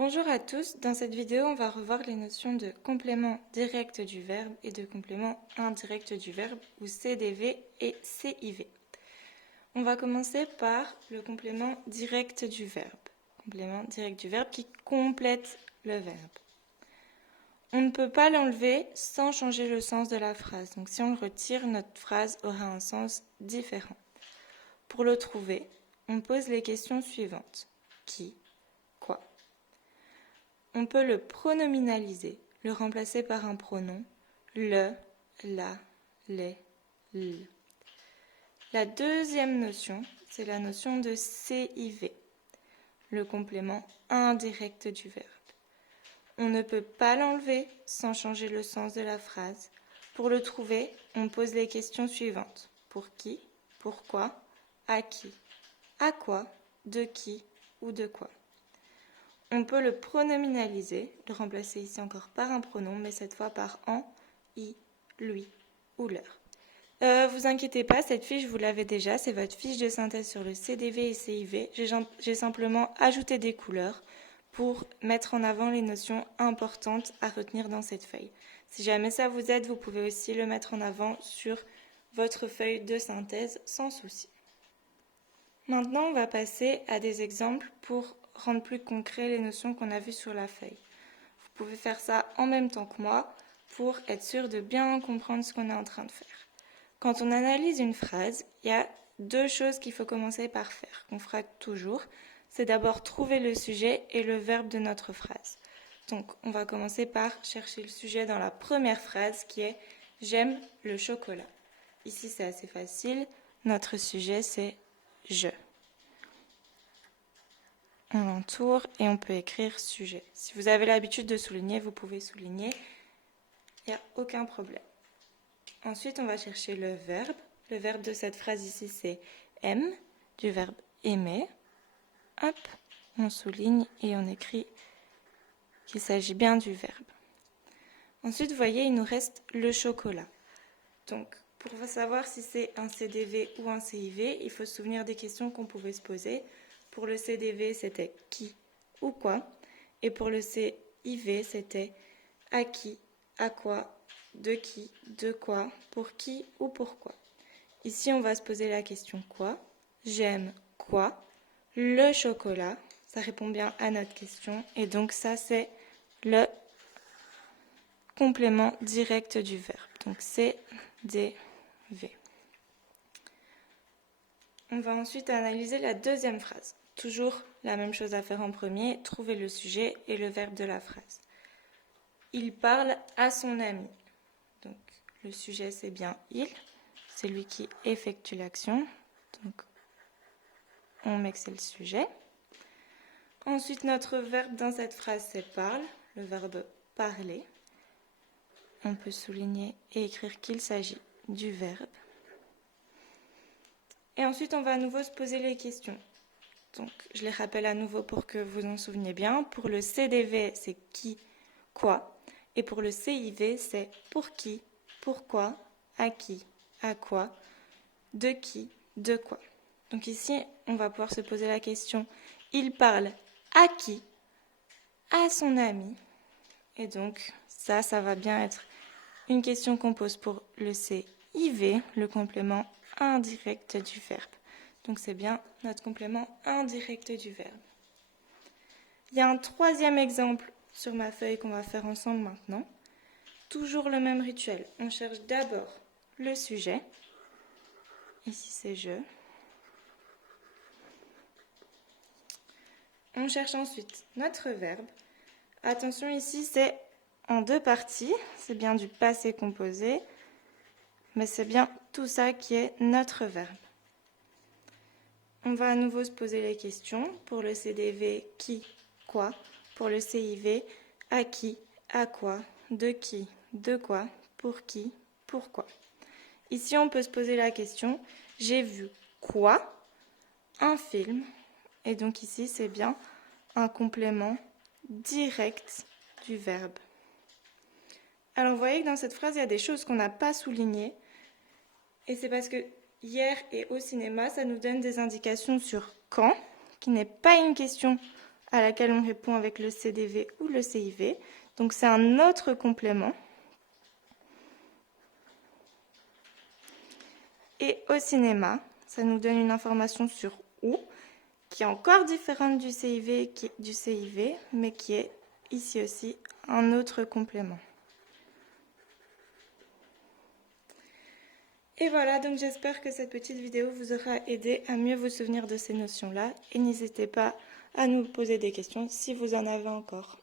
Bonjour à tous, dans cette vidéo on va revoir les notions de complément direct du verbe et de complément indirect du verbe ou CDV et CIV. On va commencer par le complément direct du verbe. Complément direct du verbe qui complète le verbe. On ne peut pas l'enlever sans changer le sens de la phrase. Donc si on le retire, notre phrase aura un sens différent. Pour le trouver, on pose les questions suivantes. Qui? Quoi? On peut le pronominaliser, le remplacer par un pronom, le, la, les, l. La deuxième notion, c'est la notion de CIV, le complément indirect du verbe. On ne peut pas l'enlever sans changer le sens de la phrase. Pour le trouver, on pose les questions suivantes. Pour qui? Pourquoi? À qui? À quoi? De qui ou de quoi? On peut le pronominaliser, le remplacer ici encore par un pronom, mais cette fois par en, i, lui ou leur. Vous inquiétez pas, cette fiche, vous l'avez déjà, c'est votre fiche de synthèse sur le CDV et CIV. J'ai simplement ajouté des couleurs pour mettre en avant les notions importantes à retenir dans cette feuille. Si jamais ça vous aide, vous pouvez aussi le mettre en avant sur votre feuille de synthèse sans souci. Maintenant, on va passer à des exemples pour rendre plus concret les notions qu'on a vues sur la feuille. Vous pouvez faire ça en même temps que moi pour être sûr de bien comprendre ce qu'on est en train de faire. Quand on analyse une phrase, il y a deux choses qu'il faut commencer par faire, qu'on fera toujours. C'est d'abord trouver le sujet et le verbe de notre phrase. Donc, on va commencer par chercher le sujet dans la première phrase qui est « J'aime le chocolat ». Ici, c'est assez facile. Notre sujet, c'est « je ». On l'entoure et on peut écrire sujet. Si vous avez l'habitude de souligner, vous pouvez souligner. Il n'y a aucun problème. Ensuite, on va chercher le verbe. Le verbe de cette phrase ici, c'est aime, du verbe aimer. Hop, on souligne et on écrit qu'il s'agit bien du verbe. Ensuite, vous voyez, il nous reste le chocolat. Donc, pour savoir si c'est un CDV ou un CIV, il faut se souvenir des questions qu'on pouvait se poser. Pour le CDV, c'était qui ou quoi. Et pour le CIV, c'était à qui, à quoi, de quoi, pour qui ou pourquoi. Ici, on va se poser la question quoi. J'aime quoi? Le chocolat. Ça répond bien à notre question. Et donc, ça, c'est le complément direct du verbe. Donc, CDV. On va ensuite analyser la deuxième phrase. Toujours la même chose à faire en premier, trouver le sujet et le verbe de la phrase. Il parle à son ami. Donc le sujet c'est bien il, c'est lui qui effectue l'action. Donc on met que c'est le sujet. Ensuite notre verbe dans cette phrase c'est parle, le verbe parler. On peut souligner et écrire qu'il s'agit du verbe. Et ensuite, on va à nouveau se poser les questions. Donc, je les rappelle à nouveau pour que vous en souveniez bien. Pour le CDV, c'est qui, quoi. Et pour le CIV, c'est pour qui, pourquoi, à quoi, de quoi. Donc ici, on va pouvoir se poser la question, il parle à qui? À son ami. Et donc, ça va bien être une question qu'on pose pour le CIV, le complément indirect du verbe. Donc c'est bien notre complément indirect du verbe. Il y a un troisième exemple sur ma feuille qu'on va faire ensemble maintenant. Toujours le même rituel. On cherche d'abord le sujet. Ici c'est je. On cherche ensuite notre verbe. Attention, ici c'est en deux parties. C'est bien du passé composé. Mais c'est bien tout ça qui est notre verbe. On va à nouveau se poser les questions. Pour le CDV, qui, quoi. Pour le CIV, à qui, à quoi, de quoi, pour qui, pourquoi. Ici, on peut se poser la question, j'ai vu quoi? Un film. Et donc ici, c'est bien un complément direct du verbe. Alors, vous voyez que dans cette phrase, il y a des choses qu'on n'a pas soulignées. Et c'est parce que hier et au cinéma, ça nous donne des indications sur quand, qui n'est pas une question à laquelle on répond avec le CDV ou le CIV. Donc c'est un autre complément. Et au cinéma, ça nous donne une information sur où, qui est encore différente du CIV, mais qui est ici aussi un autre complément. Et voilà, donc j'espère que cette petite vidéo vous aura aidé à mieux vous souvenir de ces notions-là. Et n'hésitez pas à nous poser des questions si vous en avez encore.